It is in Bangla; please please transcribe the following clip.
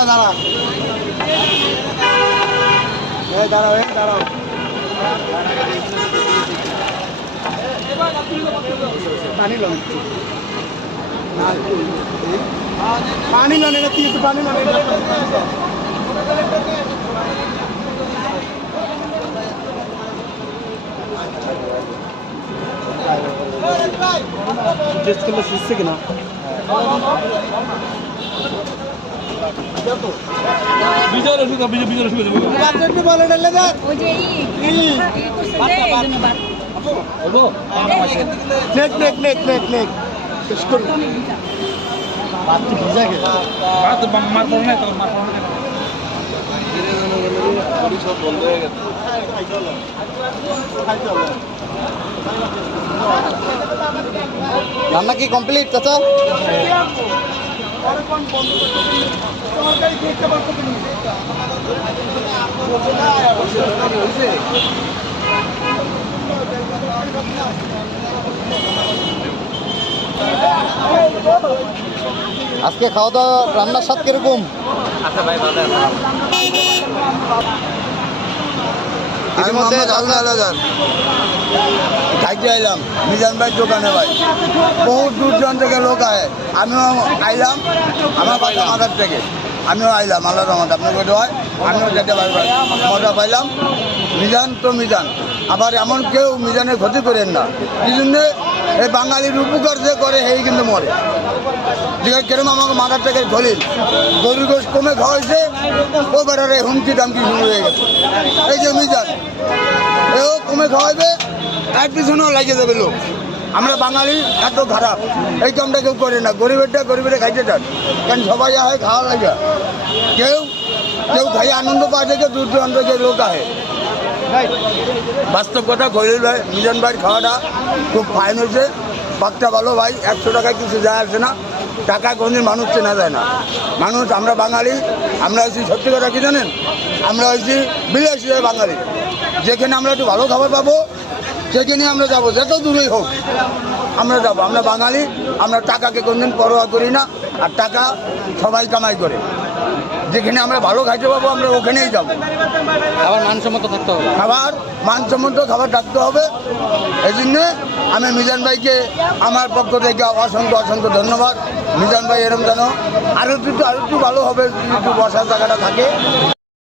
দাঁড়া দাঁড়াও দাঁড়াও পানি লো পানি লো না তুই একটু পানি লো টেস্ট করলে শিখছে কিনা বিজয় রসুন বিজয় রসুন বলে ডালে যা ওই যে নেক নেক নেক নেক নেক শেষ করুন বাতি ভিজা গেল বাত মার পড়ে না তো মার পড়ে না সব বন্ধ হয়ে গেছে রান্না কি কমপ্লিট চাচা আজকে খাওয়া দাওয়া রান্নার স্বাদ কিরকম আচ্ছা ভাই ভালো এর মধ্যে খাইতে আইলাম মিজান ভাই দোকানে ভাই বহুত দূর দূরান্ত থেকে লোক আয় আমিও আইলাম আমার বাড়ি মাদার থেকে আমিও আইলাম আল্লাহ রহমত আপনার কথা হয় আমিও যেতে পারবো মজা পাইলাম মিজান তো মিজান আবার এমন কেউ মিজানের ক্ষতি করেন না এই জন্যে এই বাঙালির উপকার যে করে সেই কিন্তু মরে যেখানে কেরম আমাকে মাদার থেকে ধরিল গরুর গোস কমে খাওয়াইছে ও বেড়ারে হুমকি দামকি শুরু হয়ে গেছে এই যে মিজান এও কমে খাওয়াইবে এক পিছনেও লাগিয়ে দেবে লোক আমরা বাঙালি এত খারাপ এই কামটা কেউ করে না গরিবের খাইতে চান কারণ সবাই হয় খাওয়া লাগে কেউ কেউ খাই আনন্দ পায় থেকে দূর দূরান্ত থেকে লোক আহে বাস্তব কথা খৈরুল ভাই মিজান ভাইয়ের খাওয়াটা খুব ফাইন হয়েছে বাচ্চা ভালো ভাই 100 টাকায় কিছু যায় আসে না টাকা কোনদিন মানুষ চেনা যায় না মানুষ আমরা বাঙালি আমরা হচ্ছি সত্যি কথা কি জানেন আমরা হচ্ছি বিলাসী বাঙালি যেখানে আমরা একটু ভালো খাবার পাবো সেখানে আমরা যাবো যত দূরেই হোক আমরা যাবো আমরা বাঙালি আমরা টাকাকে কোনদিন পরোয়া করি না আর টাকা সবাই কামাই করে যেখানে আমরা ভালো খাইতে পাবো আমরা ওখানেই যাবো আবার মানসম্মত থাকতে হবে খাবার মানসম্মত খাবার থাকতে হবে এই জন্যে আমি মিজান ভাইকে আমার পক্ষ থেকে অসংখ্য ধন্যবাদ মিজান ভাই এরম যেন আরও একটু ভালো হবে একটু বসার জায়গাটা থাকে